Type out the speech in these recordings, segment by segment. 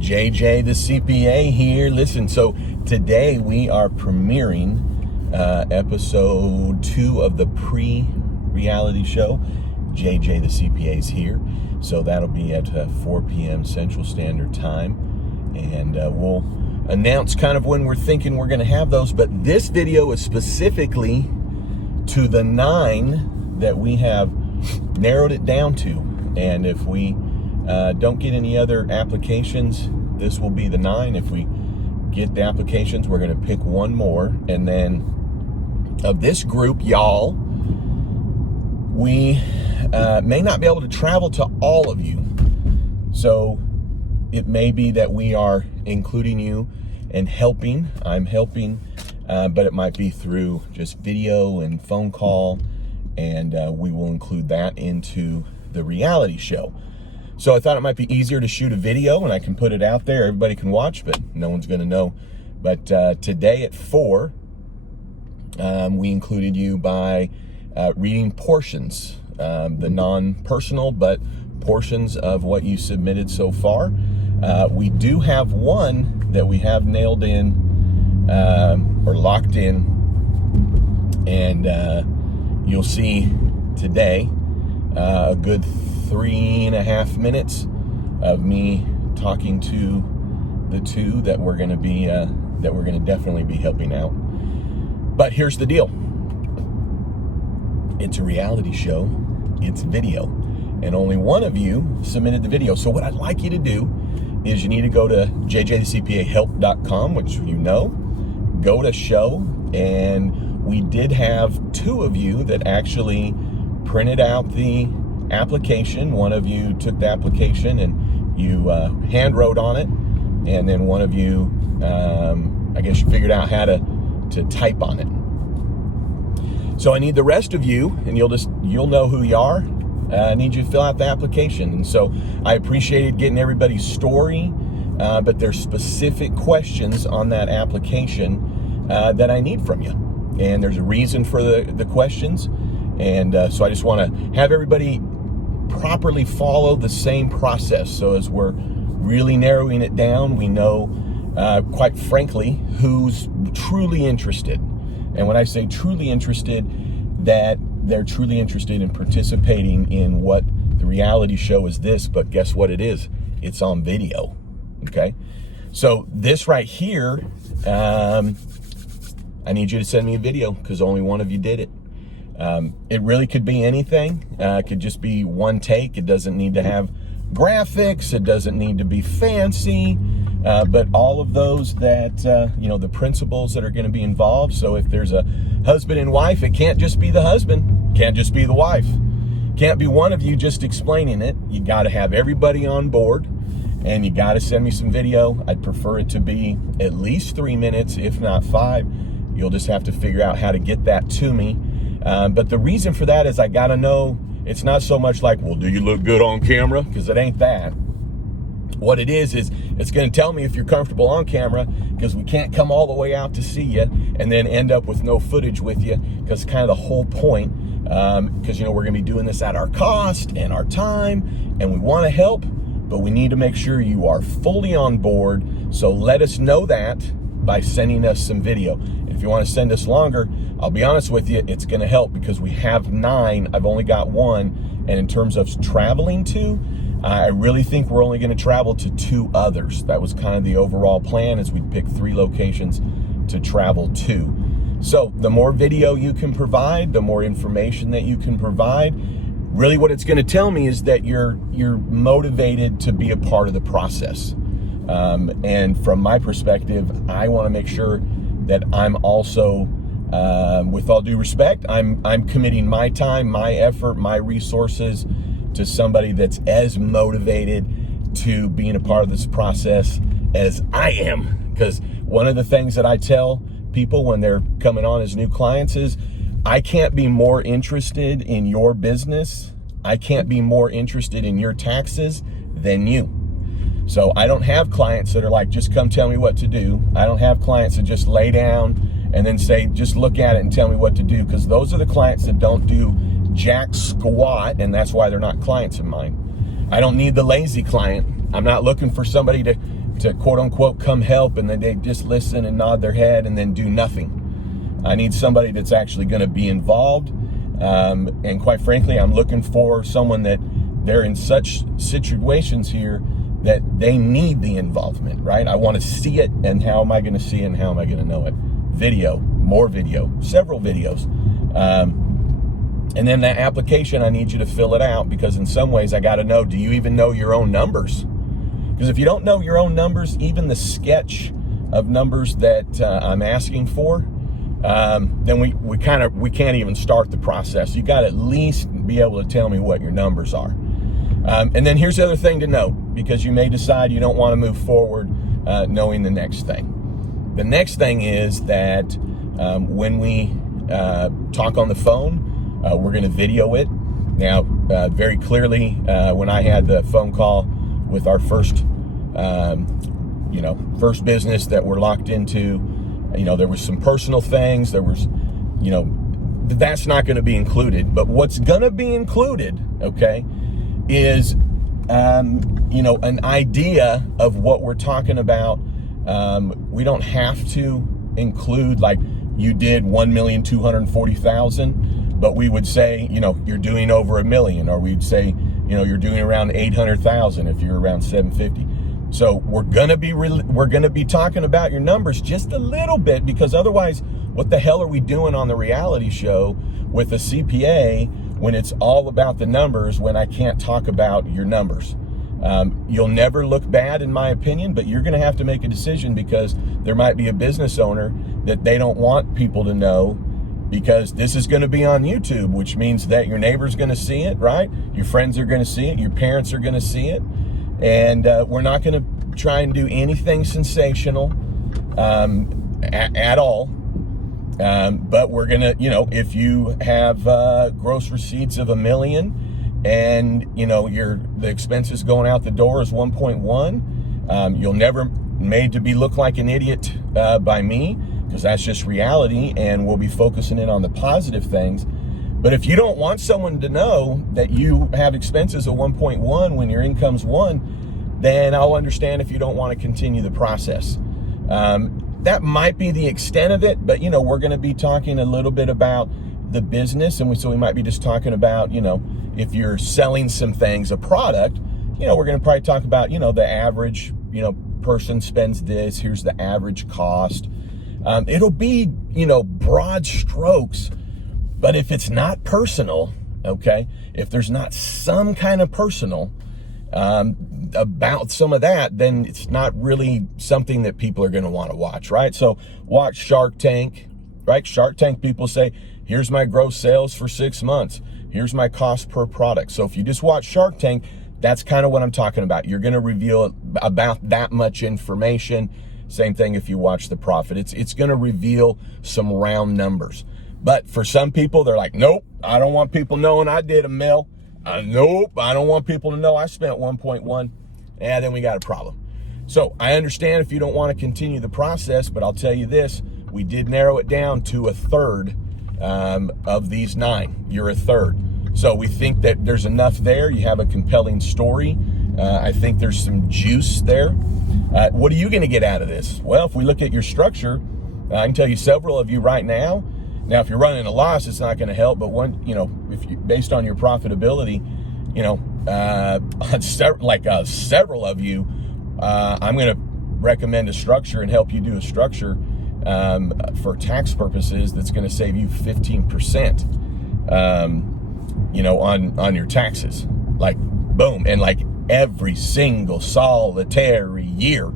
JJ the CPA here. Listen, so today we are premiering episode 2 of the pre-reality show. JJ the CPA is here. So that'll be at 4 p.m. Central Standard Time. And we'll announce kind of when we're thinking we're going to have those. But this video is specifically to the 9 that we have narrowed it down to. And if we don't get any other applications, this will be the 9. If we get the applications, we're going to pick one more. And then of this group, y'all, we may not be able to travel to all of you. So it may be that we are including you and helping. I'm helping, but it might be through just video and phone call. And we will include that into the reality show. So I thought it might be easier to shoot a video and I can put it out there. Everybody can watch, but no one's going to know. But today at 4, we included you by reading portions, the non-personal, but portions of what you submitted so far. We do have one that we have nailed in or locked in, and you'll see today a good 3.5 minutes of me talking to the 2 that we're going to be definitely be helping out. But here's the deal. It's a reality show. It's video. And only one of you submitted the video. So what I'd like you to do is you need to go to jjthecpahelp.com, which you know. Go to show. And we did have 2 of you that actually printed out the application. One of you took the application and you hand wrote on it. And then one of you, I guess you figured out how to type on it. So I need the rest of you, and you'll know who you are. I need you to fill out the application. And so I appreciated getting everybody's story, but there's specific questions on that application that I need from you. And there's a reason for the questions. And so I just want to have everybody properly follow the same process. So as we're really narrowing it down, we know, quite frankly, who's truly interested. And when I say truly interested, that they're truly interested in participating in what the reality show is this, but guess what it is? It's on video, okay? So this right here, I need you to send me a video because only one of you did it. It really could be anything. It could just be one take. It doesn't need to have graphics. It doesn't need to be fancy. But all of those that, the principles that are going to be involved. So if there's a husband and wife, it can't just be the husband, can't just be the wife. Can't be one of you just explaining it. You got to have everybody on board, and you got to send me some video. I'd prefer it to be at least 3 minutes, if not 5. You'll just have to figure out how to get that to me. But the reason for that is I got to know, it's not so much like, well, do you look good on camera? Because it ain't that. What it is it's going to tell me if you're comfortable on camera, because we can't come all the way out to see you and then end up with no footage with you, because kind of the whole point, because, we're going to be doing this at our cost and our time, and we want to help, but we need to make sure you are fully on board. So let us know that by sending us some video. And if you want to send us longer, I'll be honest with you, it's going to help because we have 9. I've only got 1. And in terms of traveling to, I really think we're only going to travel to 2 others. That was kind of the overall plan, is we'd pick 3 locations to travel to. So the more video you can provide, the more information that you can provide, really what it's going to tell me is that you're motivated to be a part of the process. And from my perspective, I want to make sure that I'm also, with all due respect, I'm committing my time, my effort, my resources to somebody that's as motivated to being a part of this process as I am. Because one of the things that I tell people when they're coming on as new clients is, I can't be more interested in your business, I can't be more interested in your taxes than you. So I don't have clients that are like, just come tell me what to do. I don't have clients that just lay down and then say, just look at it and tell me what to do. Because those are the clients that don't do jack squat, and that's why they're not clients of mine. I don't need the lazy client. I'm not looking for somebody to to quote unquote come help, and then they just listen and nod their head and then do nothing. I need somebody that's actually going to be involved. And quite frankly, I'm looking for someone that they're in such situations here that they need the involvement, right? I want to see it, and how am I going to see it, and how am I going to know it? Video, more video, several videos. And then that application, I need you to fill it out, because in some ways I got to know, do you even know your own numbers? Because if you don't know your own numbers, even the sketch of numbers that I'm asking for, then we can't even start the process. You got to at least be able to tell me what your numbers are. And then here's the other thing to note, because you may decide you don't want to move forward knowing the next thing. The next thing is that when we talk on the phone, we're going to video it. Now, very clearly, when I had the phone call with our first business that we're locked into, there was some personal things. There was, that's not going to be included. But what's going to be included, okay, is, an idea of what we're talking about. We don't have to include, like, you did 1,240,000, but we would say, you're doing over $1 million, or we'd say, you're doing around 800,000 if you're around 750. So we're gonna be talking about your numbers just a little bit, because otherwise, what the hell are we doing on the reality show with a CPA when it's all about the numbers, when I can't talk about your numbers? You'll never look bad, in my opinion, but you're gonna have to make a decision, because there might be a business owner that they don't want people to know, because this is gonna be on YouTube, which means that your neighbor's gonna see it, right? Your friends are gonna see it, your parents are gonna see it. And we're not going to try and do anything sensational at all. But we're going to, if you have gross receipts of $1 million, and, the expenses going out the door is 1.1, you'll never made to be look like an idiot by me, because that's just reality, and we'll be focusing in on the positive things. But if you don't want someone to know that you have expenses of 1.1 when your income's 1, then I'll understand if you don't want to continue the process. That might be the extent of it, but we're going to be talking a little bit about the business, and so we might be just talking about, if you're selling some things, a product, we're going to probably talk about, the average, person spends this, here's the average cost. It'll be, broad strokes. But if it's not personal, okay, if there's not some kind of personal about some of that, then it's not really something that people are going to want to watch, right? So watch Shark Tank, right? Shark Tank people say, here's my gross sales for 6 months. Here's my cost per product. So if you just watch Shark Tank, that's kind of what I'm talking about. You're going to reveal about that much information. Same thing if you watch The Profit. It's going to reveal some round numbers. But for some people, they're like, nope, I don't want people knowing I did $1 million. Nope, I don't want people to know I spent 1.1. Yeah, then we got a problem. So I understand if you don't want to continue the process, but I'll tell you this, we did narrow it down to a third of these 9. You're a third. So we think that there's enough there. You have a compelling story. I think there's some juice there. What are you going to get out of this? Well, if we look at your structure, I can tell you several of you right now. Now, if you're running a loss, it's not going to help. But if you, based on your profitability, several of you, I'm going to recommend a structure and help you do a structure for tax purposes that's going to save you 15%, on your taxes. Like, boom, and like every single solitary year,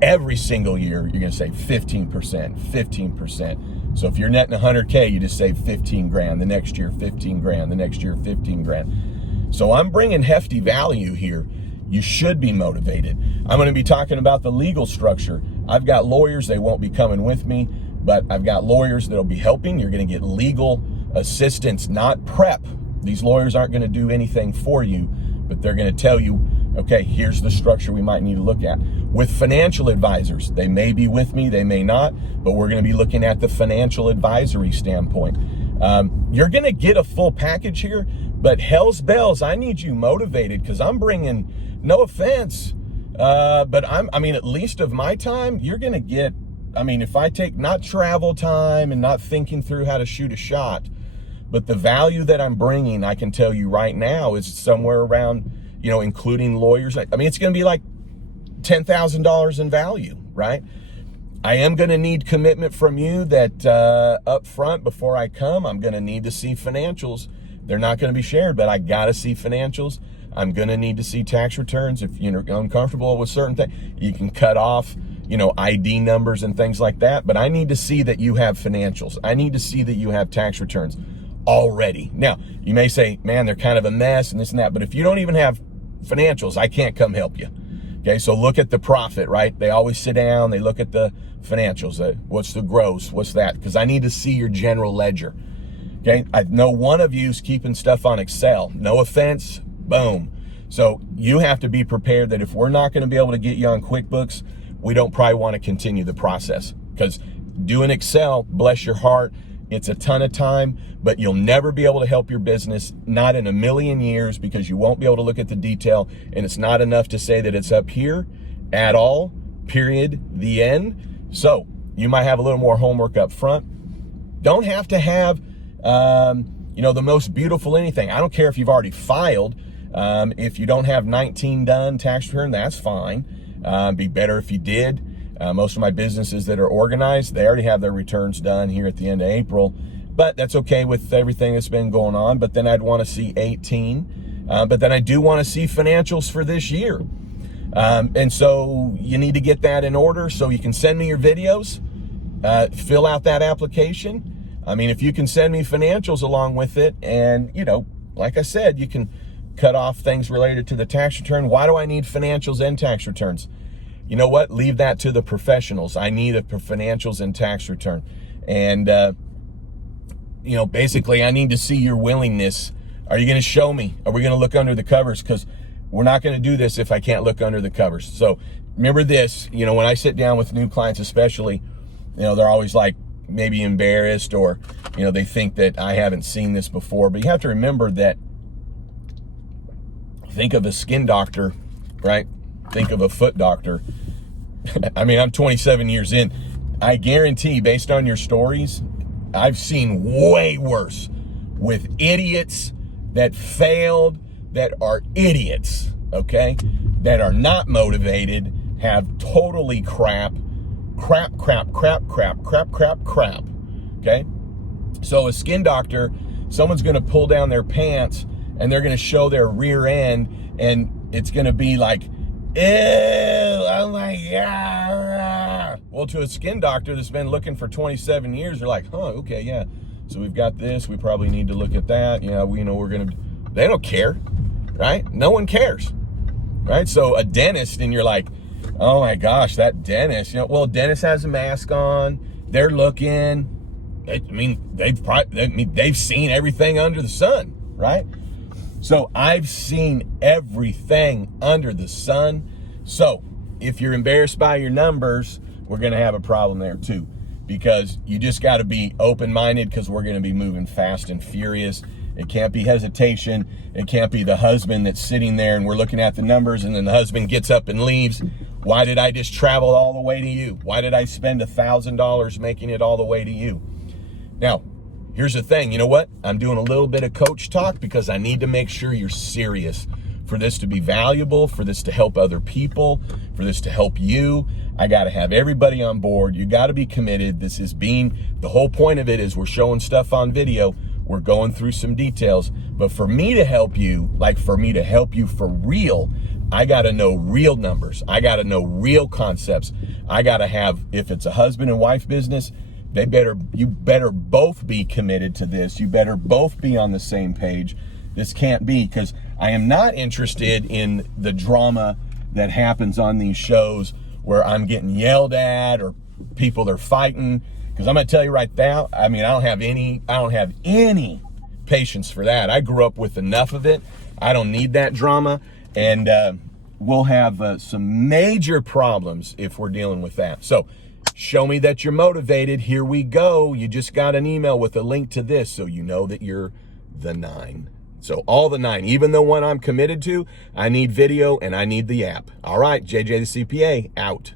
every single year, you're going to save 15%. So if you're netting 100K, you just save 15 grand. The next year, 15 grand. The next year, 15 grand. So I'm bringing hefty value here. You should be motivated. I'm going to be talking about the legal structure. I've got lawyers. They won't be coming with me, but I've got lawyers that'll be helping. You're going to get legal assistance, not prep. These lawyers aren't going to do anything for you, but they're going to tell you, okay, here's the structure we might need to look at. With financial advisors, they may be with me, they may not, but we're going to be looking at the financial advisory standpoint. You're going to get a full package here, but hell's bells, I need you motivated, because I'm bringing, no offense, But I mean, at least of my time, you're going to get, I mean, if I take not travel time and not thinking through how to shoot a shot, but the value that I'm bringing, I can tell you right now is somewhere around, you know, including lawyers. I mean, it's going to be like $10,000 in value, right? I am going to need commitment from you that up front before I come, I'm going to need to see financials. They're not going to be shared, but I got to see financials. I'm going to need to see tax returns. If you're uncomfortable with certain things, you can cut off, you know, ID numbers and things like that. But I need to see that you have financials. I need to see that you have tax returns already. Now, you may say, man, they're kind of a mess and this and that. But if you don't even have financials, I can't come help you. Okay, so look at the profit, right? They always sit down, they look at the financials. What's the gross? What's that? Because I need to see your general ledger. Okay, I know one of you's keeping stuff on Excel. No offense, boom. So you have to be prepared that if we're not going to be able to get you on QuickBooks, we don't probably want to continue the process. Because doing Excel, bless your heart, it's a ton of time, but you'll never be able to help your business, not in a million years, because you won't be able to look at the detail, and it's not enough to say that it's up here at all, period, the end. So you might have a little more homework up front. Don't have to have, you know, the most beautiful anything. I don't care if you've already filed. If you don't have 19 done tax return, that's fine. Be better if you did. Most of my businesses that are organized, they already have their returns done here at the end of April, but that's okay with everything that's been going on. But then I'd want to see 18, but then I do want to see financials for this year. And so you need to get that in order so you can send me your videos, fill out that application. I mean, if you can send me financials along with it, and, you know, like I said, you can cut off things related to the tax return. Why do I need financials and tax returns? You know what? Leave that to the professionals. I need a financials and tax return. And, you know, basically I need to see your willingness. Are you going to show me? Are we going to look under the covers? Because we're not going to do this if I can't look under the covers. So remember this, you know, when I sit down with new clients especially, you know, they're always like maybe embarrassed, or, you know, they think that I haven't seen this before. But you have to remember that, think of a skin doctor, right? Think of a foot doctor. I mean, I'm 27 years in. I guarantee, based on your stories, I've seen way worse with idiots that failed, that are idiots, okay? That are not motivated, have totally crap, okay? So a skin doctor, someone's gonna pull down their pants and they're gonna show their rear end, and it's gonna be like, ew, I'm like, yeah. Well, to a skin doctor that's been looking for 27 years, they're like, huh, okay, yeah. So we've got this, we probably need to look at that. Yeah, we know we're gonna, they don't care, right? No one cares, right? So a dentist, and you're like, oh my gosh, that dentist, you know, well, dentist has a mask on, they're looking, I mean, they've seen everything under the sun, right? So I've seen everything under the sun. So if you're embarrassed by your numbers, we're going to have a problem there too, because you just got to be open-minded, because we're going to be moving fast and furious. It can't be hesitation. It can't be the husband that's sitting there and we're looking at the numbers, and then the husband gets up and leaves. Why did I just travel all the way to you? Why did I spend $1,000 making it all the way to you? Now, here's the thing, you know what? I'm doing a little bit of coach talk because I need to make sure you're serious for this to be valuable, for this to help other people, for this to help you. I got to have everybody on board. You got to be committed. This is the whole point of it is we're showing stuff on video. We're going through some details. But for me to help you, like for me to help you for real, I got to know real numbers. I got to know real concepts. I got to have, if it's a husband and wife business, you better both be committed to this. You better both be on the same page. This can't be, because I am not interested in the drama that happens on these shows where I'm getting yelled at or people are fighting. Because I'm going to tell you right now, I mean, I don't have any patience for that. I grew up with enough of it. I don't need that drama. And we'll have some major problems if we're dealing with that. So show me that you're motivated. Here we go. You just got an email with a link to this, so you know that you're the 9. So all the 9, even the one I'm committed to, I need video and I need the app. All right, JJ the CPA, out.